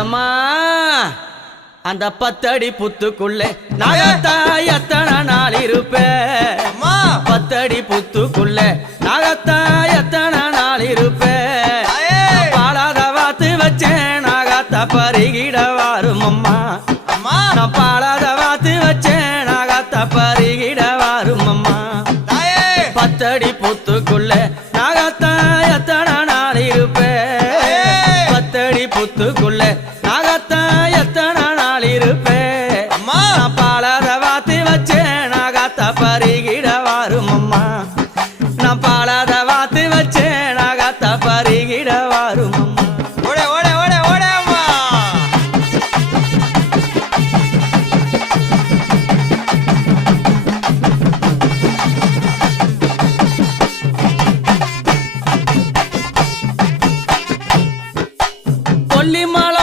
எம்மா அந்த 10 அடி புத்துக்குள்ளே நாகத்தா எத்தனை நாள் இருப்பேன் 10 அடி புத்துக்குள்ளே நாகத்தா எத்தனை நாள் இருப்பேன் பாலாத வாத்து வச்சேன் நாகத்தா பருகிட வாரும் அம்மா நான் பாலாத வாத்து வச்சேன் நாகத்தா பருகிட வாரும் அம்மா 10 அடி புத்துக்குள்ளே நாகத்தா எத்தனை நாள் இருப்பேன் 10 அடி புத்துக்குள்ளே நாகத்தா எத்தனை நாள் இருப்பேன்